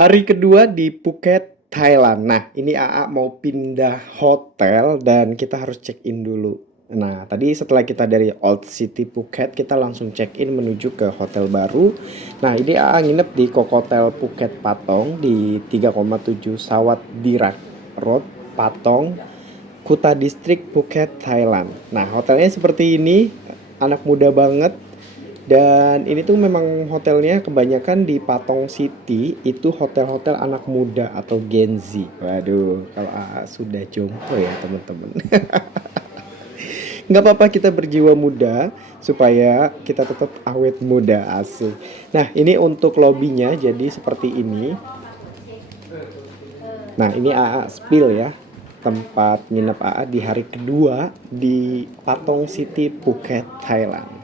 Hari kedua di Phuket, Thailand. Nah, ini AA mau pindah hotel dan kita harus check-in dulu. Nah, tadi setelah kita dari Old City Phuket, kita langsung check-in menuju ke hotel baru. Nah, ini AA nginep di Kokotel Phuket Patong di 3,7 Sawat Dirak Road, Patong, Kuta District, Phuket, Thailand. Nah, hotelnya seperti ini, anak muda banget. Dan ini tuh memang hotelnya kebanyakan di Patong City itu hotel-hotel anak muda atau Gen Z. Waduh, kalau AA sudah jomblo ya teman-teman. Nggak apa-apa kita berjiwa muda supaya kita tetap awet muda asik. Nah, ini untuk lobbynya jadi seperti ini. Nah, ini AA spill ya. Tempat nginep AA di hari kedua di Patong City, Phuket, Thailand.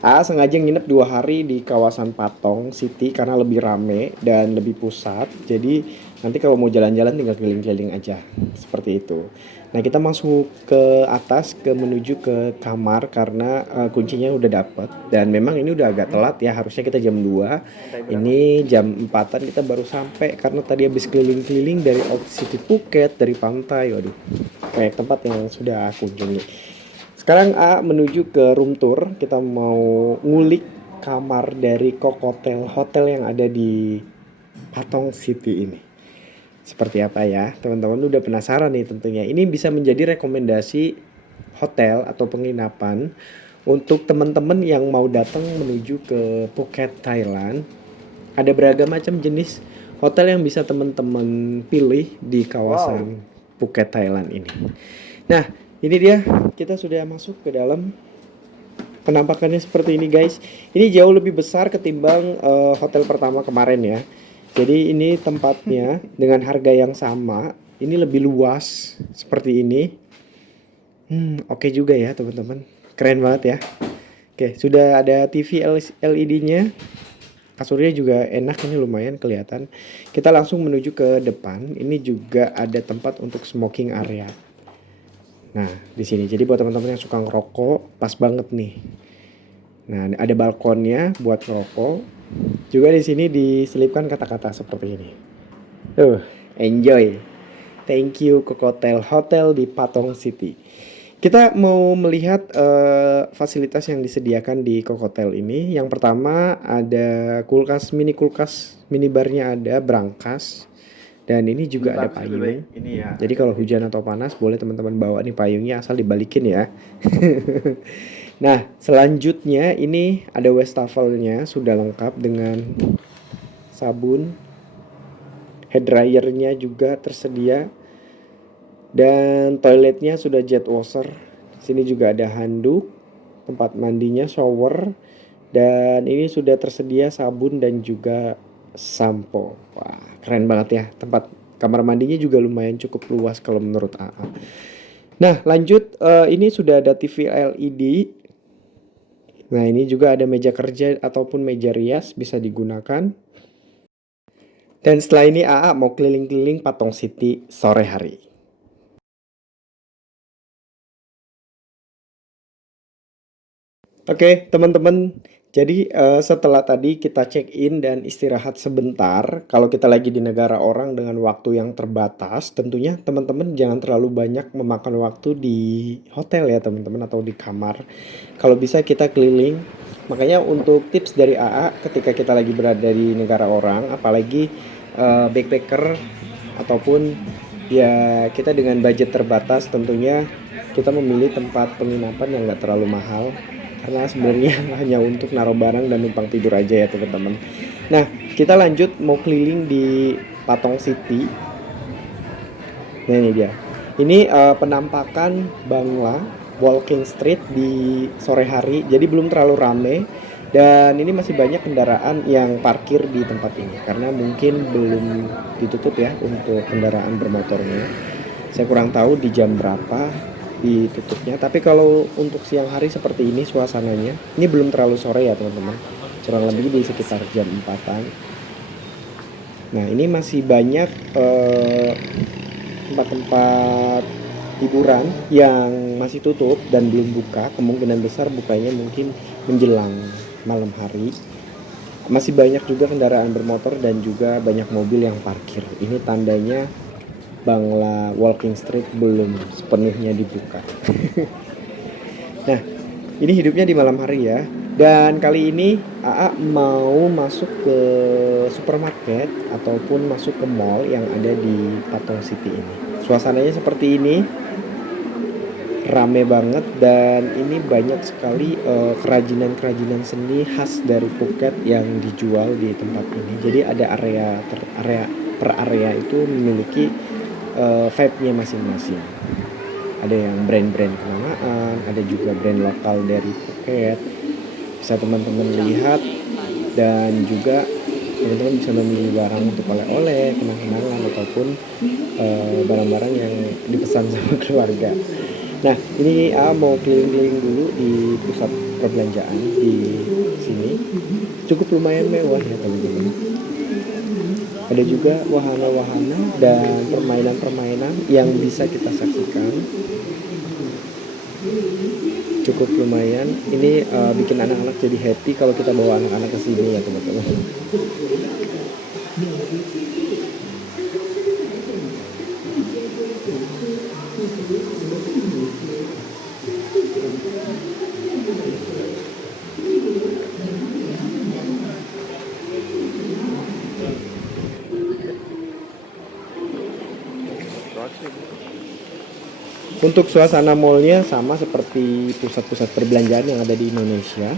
Sengaja nginep 2 hari di kawasan Patong City karena lebih rame dan lebih pusat. Jadi nanti kalau mau jalan-jalan tinggal keliling-keliling aja seperti itu. Nah kita masuk ke atas ke menuju ke kamar karena kuncinya udah dapet. Dan memang ini udah agak telat ya, harusnya kita jam 2. Ini jam 4-an kita baru sampai karena tadi habis keliling-keliling dari Old City Phuket, dari pantai. Waduh, banyak tempat yang sudah aku kunjungi. Sekarang menuju ke room tour. Kita mau ngulik kamar dari Kokotel hotel yang ada di Patong City ini. Seperti apa ya? Teman-teman udah penasaran nih tentunya. Ini bisa menjadi rekomendasi hotel atau penginapan untuk teman-teman yang mau datang menuju ke Phuket, Thailand. Ada beragam macam jenis hotel yang bisa teman-teman pilih di kawasan Phuket, Thailand ini. Nah, ini dia, kita sudah masuk ke dalam. Penampakannya seperti ini guys. Ini jauh lebih besar ketimbang hotel pertama kemarin ya. Jadi ini tempatnya dengan harga yang sama. Ini lebih luas seperti ini. Oke juga ya teman-teman. Keren banget ya. Oke, sudah ada TV LED-nya. Kasurnya juga enak, ini lumayan kelihatan. Kita langsung menuju ke depan. Ini juga ada tempat untuk smoking area. Nah, di sini. Jadi buat teman-teman yang suka ngerokok, pas banget nih. Nah, ada balkonnya buat ngerokok. Juga di sini diselipkan kata-kata seperti ini. Enjoy. Thank you Kokotel Hotel di Patong City. Kita mau melihat fasilitas yang disediakan di Kokotel ini. Yang pertama ada kulkas, mini barnya ada, brankas. Dan ini juga ada payung. Ini ya. Jadi kalau hujan atau panas boleh teman-teman bawa nih payungnya, asal dibalikin ya. Nah, selanjutnya ini ada wastafel-nya sudah lengkap dengan sabun. Head dryer-nya juga tersedia. Dan toiletnya sudah jet washer. Sini juga ada handuk, tempat mandinya, shower. Dan ini sudah tersedia sabun dan juga sampo. Wah, keren banget ya. Tempat kamar mandinya juga lumayan cukup luas kalau menurut AA. Nah, lanjut, ini sudah ada TV LED. Nah, ini juga ada meja kerja ataupun meja rias bisa digunakan. Dan setelah ini AA mau keliling-keliling Patong City sore hari. Oke, teman-teman. Jadi setelah tadi kita check in dan istirahat sebentar, kalau kita lagi di negara orang dengan waktu yang terbatas, tentunya teman-teman jangan terlalu banyak memakan waktu di hotel ya teman-teman atau di kamar. Kalau bisa kita keliling. Makanya untuk tips dari AA ketika kita lagi berada di negara orang, apalagi backpacker ataupun ya kita dengan budget terbatas tentunya kita memilih tempat penginapan yang nggak terlalu mahal, karena sebenarnya hanya untuk naruh barang dan numpang tidur aja ya teman-teman. Nah, kita lanjut mau keliling di Patong City. Nah, ini dia. Ini penampakan Bangla Walking Street di sore hari. Jadi belum terlalu rame dan ini masih banyak kendaraan yang parkir di tempat ini karena mungkin belum ditutup ya untuk kendaraan bermotornya. Saya kurang tahu di jam berapa ditutupnya. Tapi kalau untuk siang hari seperti ini suasananya, ini belum terlalu sore ya teman-teman. Kurang lebih di sekitar jam 4-an. Nah, ini masih banyak tempat-tempat hiburan yang masih tutup dan belum buka. Kemungkinan besar bukanya mungkin menjelang malam hari. Masih banyak juga kendaraan bermotor dan juga banyak mobil yang parkir. Ini tandanya Bangla Walking Street belum sepenuhnya dibuka. Nah, ini hidupnya di malam hari ya. Dan kali ini AA mau masuk ke supermarket ataupun masuk ke mall yang ada di Patong City ini. Suasananya seperti ini, rame banget dan ini banyak sekali kerajinan-kerajinan seni khas dari Phuket yang dijual di tempat ini. Jadi ada area per area itu memiliki vibe-nya masing-masing. Ada yang brand-brand kenamaan, ada juga brand lokal dari Phuket. Bisa teman-teman lihat dan juga teman-teman bisa memilih barang untuk oleh-oleh, kenang-kenangan ataupun barang-barang yang dipesan sama keluarga. Nah, ini mau keliling-keliling dulu di pusat perbelanjaan di sini. Cukup lumayan mewah ya teman-teman. Ada juga wahana-wahana dan permainan-permainan yang bisa kita saksikan. Cukup lumayan. Ini bikin anak-anak jadi happy kalau kita bawa anak-anak ke sini ya teman-teman. Untuk suasana mallnya sama seperti pusat-pusat perbelanjaan yang ada di Indonesia.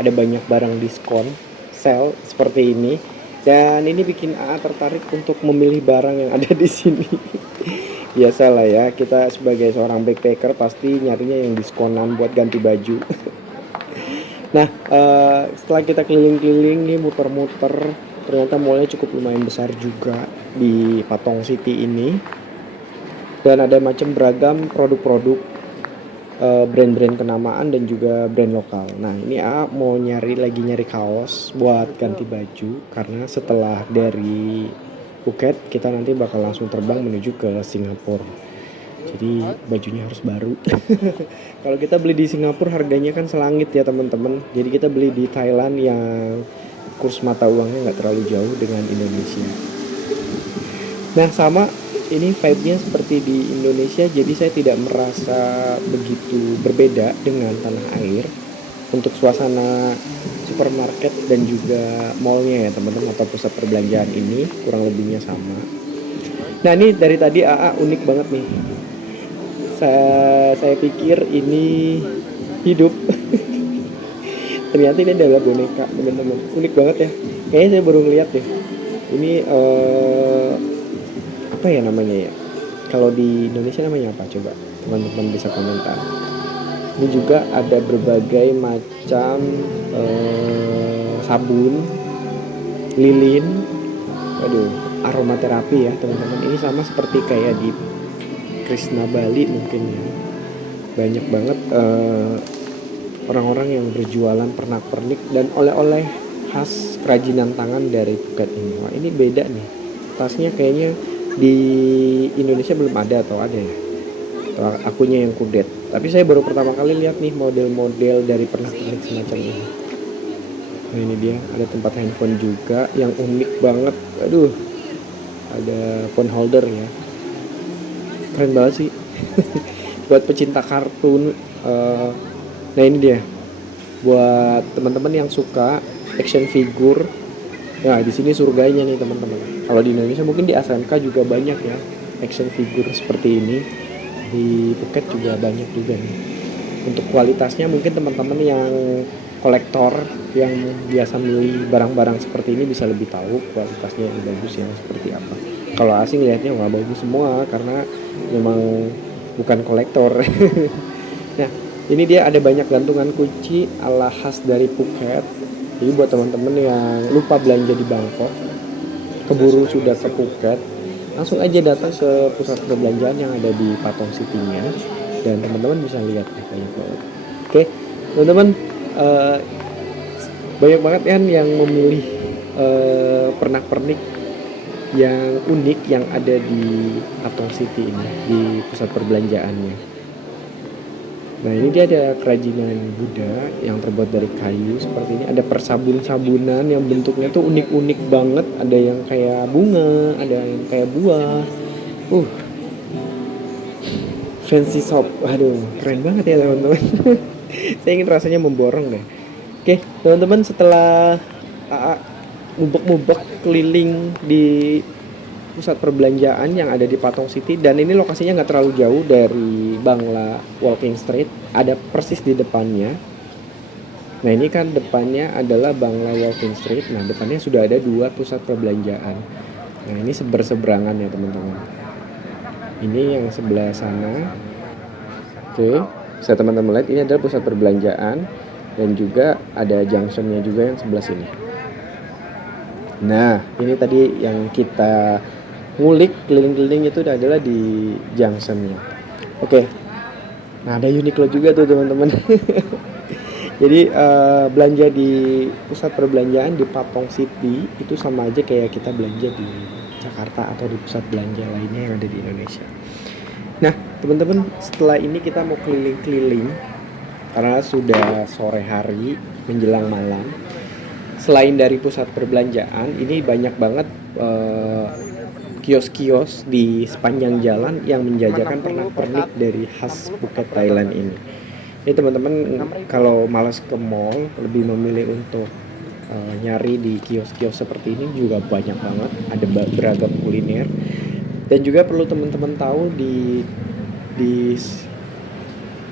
Ada banyak barang diskon, sale seperti ini. Dan ini bikin AA tertarik untuk memilih barang yang ada di sini. Biasalah ya, kita sebagai seorang backpacker pasti nyarinya yang diskonan buat ganti baju. Nah, setelah kita keliling-keliling nih muter-muter, ternyata mallnya cukup lumayan besar juga di Patong City ini. Dan ada macam beragam produk-produk brand-brand kenamaan dan juga brand lokal. Nah, ini A mau nyari kaos buat ganti baju karena setelah dari Phuket kita nanti bakal langsung terbang menuju ke Singapura. Jadi bajunya harus baru. Kalau kita beli di Singapura harganya kan selangit ya teman-teman. Jadi kita beli di Thailand yang kurs mata uangnya nggak terlalu jauh dengan Indonesia. Nah, sama ini vibe-nya seperti di Indonesia, jadi saya tidak merasa begitu berbeda dengan tanah air. Untuk suasana supermarket dan juga mallnya ya teman-teman, atau pusat perbelanjaan ini kurang lebihnya sama. Nah, ini dari tadi AA unik banget nih. Saya pikir ini hidup. Ternyata ini adalah boneka teman-teman. Unik banget ya. Kayaknya saya baru ngeliat deh. Ini apa ya namanya ya? Kalau di Indonesia namanya apa? Coba teman-teman bisa komentar. Ini juga ada berbagai macam sabun, lilin, waduh, aromaterapi ya teman-teman. Ini sama seperti kayak di Krishna Bali mungkin ya. Banyak banget orang-orang yang berjualan pernak-pernik dan oleh-oleh khas kerajinan tangan dari Phuket ini. Wah, ini beda nih. Tasnya kayaknya di Indonesia belum ada atau ada ya, atau akunya yang kudet. Tapi saya baru pertama kali lihat nih model-model dari pernak-pernik semacam ini. Nah, ini dia, ada tempat handphone juga yang unik banget. Aduh, ada phone holder ya, keren banget sih. Buat pecinta kartun. Nah, ini dia buat teman-teman yang suka action figure. Nah, di sini surganya nih teman-teman. Kalau di Indonesia mungkin di SMK juga banyak ya action figure seperti ini. di Phuket juga banyak juga nih. Untuk kualitasnya mungkin teman-teman yang kolektor yang biasa milih barang-barang seperti ini bisa lebih tahu kualitasnya yang bagus yang seperti apa. Kalau asing lihatnya wah bagus semua karena memang bukan kolektor. Nah, ini dia ada banyak gantungan kunci ala khas dari Phuket. Jadi buat teman-teman yang lupa belanja di Bangkok, keburu sudah ke Phuket, langsung aja datang ke pusat perbelanjaan yang ada di Patong City-nya dan teman-teman bisa lihat banyak banget. Oke, teman-teman, eh, banyak banget kan yang memilih pernak-pernik yang unik yang ada di Patong City ini di pusat perbelanjaannya. Nah ini dia ada kerajinan Buddha yang terbuat dari kayu seperti ini. Ada persabun-sabunan yang bentuknya tuh unik-unik banget. Ada yang kayak bunga, ada yang kayak buah. Uh, fancy shop. Aduh, keren banget ya teman-teman. Saya ingin rasanya memborong deh. Oke, teman-teman setelah AA mubek-mubek keliling di pusat perbelanjaan yang ada di Patong City dan ini lokasinya nggak terlalu jauh dari Bangla Walking Street, ada persis di depannya. Nah ini kan depannya adalah Bangla Walking Street. Nah depannya sudah ada 2 pusat perbelanjaan. Nah ini seberseberangan ya teman-teman. Ini yang sebelah sana. Oke, bisa teman-teman lihat ini adalah pusat perbelanjaan dan juga ada junctionnya juga yang sebelah sini. Nah ini tadi yang kita ngulik keliling-keliling itu adalah di junctionnya. Oke. Nah ada Uniqlo juga tuh teman-teman. Jadi belanja di pusat perbelanjaan di Patong City itu sama aja kayak kita belanja di Jakarta atau di pusat belanja lainnya yang ada di Indonesia. Nah teman-teman setelah ini kita mau keliling-keliling karena sudah sore hari menjelang malam. Selain dari pusat perbelanjaan ini banyak banget kios-kios di sepanjang jalan yang menjajakan pernak-pernik dari khas Phuket Thailand ini. Ini teman-teman kalau malas ke mall lebih memilih untuk nyari di kios-kios seperti ini juga banyak banget, ada beragam kuliner. Dan juga perlu teman-teman tahu di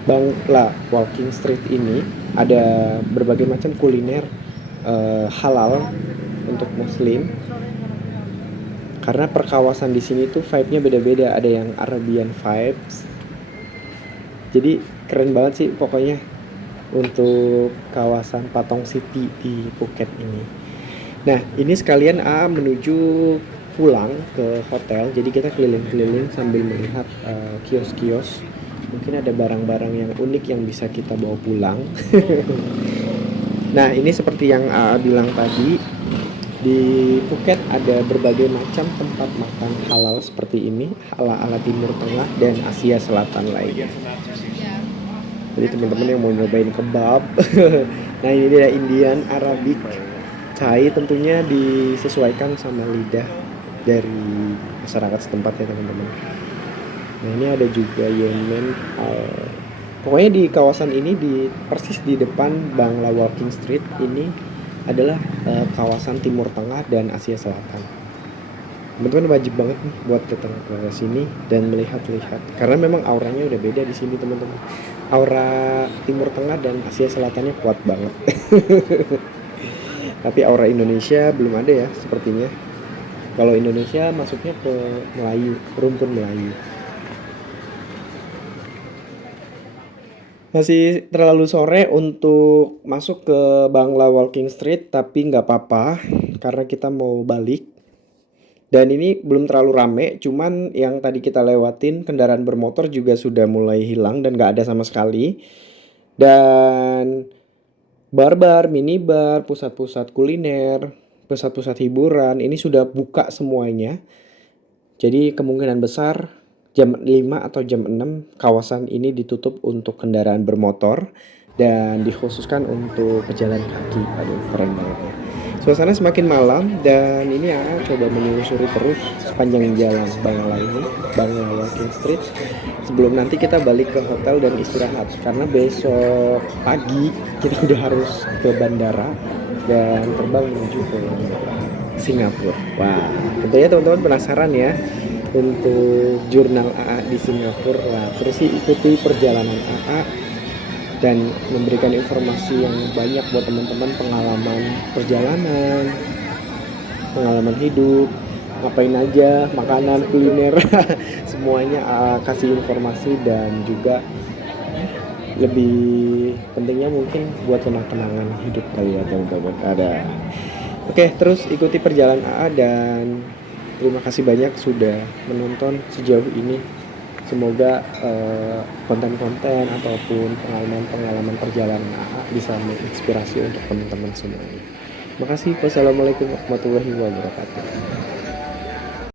Bangla Walking Street ini ada berbagai macam kuliner halal untuk muslim. Karena perkawasan di sini tuh vibe-nya beda-beda, ada yang Arabian vibes. Jadi keren banget sih pokoknya untuk kawasan Patong City di Phuket ini. Nah, ini sekalian menuju pulang ke hotel. Jadi kita keliling-keliling sambil melihat kios-kios. Mungkin ada barang-barang yang unik yang bisa kita bawa pulang. Nah, ini seperti yang bilang tadi, di Phuket ada berbagai macam tempat makan halal seperti ini, ala-ala Timur Tengah dan Asia Selatan lainnya. Jadi teman-teman yang mau nyobain kebab, nah ini dia Indian, Arabic, Thai tentunya disesuaikan sama lidah dari masyarakat setempat ya teman-teman. Nah ini ada juga Yemen, pokoknya di kawasan ini persis di depan Bangla Walking Street ini adalah kawasan Timur Tengah dan Asia Selatan. Teman-teman wajib banget nih buat datang ke sini dan melihat-lihat karena memang auranya udah beda di sini teman-teman. Aura Timur Tengah dan Asia Selatannya kuat banget. Tapi aura Indonesia belum ada ya sepertinya. Kalau Indonesia masuknya ke Melayu, rumpun Melayu. Masih terlalu sore untuk masuk ke Bangla Walking Street, tapi nggak apa-apa karena kita mau balik. Dan ini belum terlalu rame, cuman yang tadi kita lewatin kendaraan bermotor juga sudah mulai hilang dan nggak ada sama sekali. Dan bar-bar, minibar, pusat-pusat kuliner, pusat-pusat hiburan ini sudah buka semuanya. Jadi kemungkinan besar jam 5 atau jam 6 kawasan ini ditutup untuk kendaraan bermotor dan dikhususkan untuk pejalan kaki. Aduh keren banget ya. Suasana semakin malam dan ini coba menelusuri terus sepanjang jalan Bangla ini, Bangla Walking Street. Sebelum nanti kita balik ke hotel dan istirahat karena besok pagi kita udah harus ke bandara dan terbang menuju ke Singapura. Wah, tentunya teman-teman penasaran ya. untuk jurnal AA di Singapura. Nah, terus sih ikuti perjalanan AA dan memberikan informasi yang banyak buat teman-teman, pengalaman perjalanan, pengalaman hidup, ngapain aja, makanan, kuliner, semuanya kasih informasi. Dan juga lebih pentingnya mungkin buat kenang-kenangan hidup kali ya teman-teman. Oke, terus ikuti perjalanan AA dan terima kasih banyak sudah menonton sejauh ini. Semoga konten-konten ataupun pengalaman-pengalaman perjalanan AA bisa menginspirasi untuk teman-teman semuanya. Makasih. Wassalamualaikum warahmatullahi wabarakatuh.